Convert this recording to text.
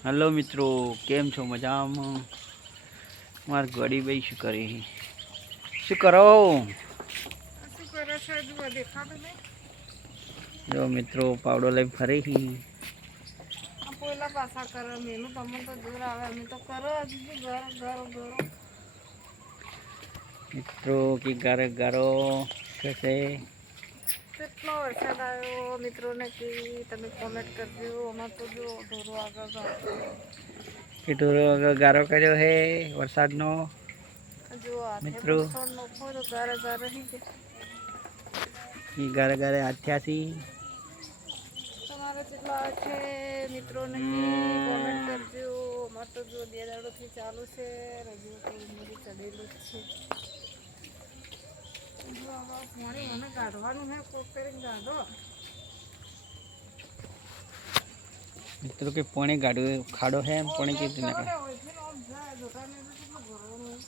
hello मित्रों केम छो मजाમાં मार गड़ी भाई शू करे शू करो जो मित्रों पावड़ो लई फरे ही पोला पासा कर मेनू तमन तो जोर आवे अमी तो करो अभी भी घर घर घर मित्रों की गारे गारो कैसे કેટલો વરસાદ આવ્યો મિત્રોને કે તમે કોમેન્ટ કરજો અમાર તો જો ઢોરો આગળ ગાશે किटोरो गारो कर्यो है वरसाद नो જો હાથે मित्रों બરસો નોખો તો ગારે ગારે રહી જાય की गारे गारे आथ्यासी તમારે કેટલા છે મિત્રોને કે કોમેન્ટ કરજો અમાર તો જો બે દાડોથી ચાલુ છે રજૂ તો મોડી ચડેલું જ છે જો આવા પાણી મને કાઢવાનું હે કોક કરીને કાઢો मित्रों के पानी गाड़ो खाड़ो है पानी की કોમેન્ટ કરો ને ઓળખીને આમ જાય દુકાને તો કેટલું ભરવાનું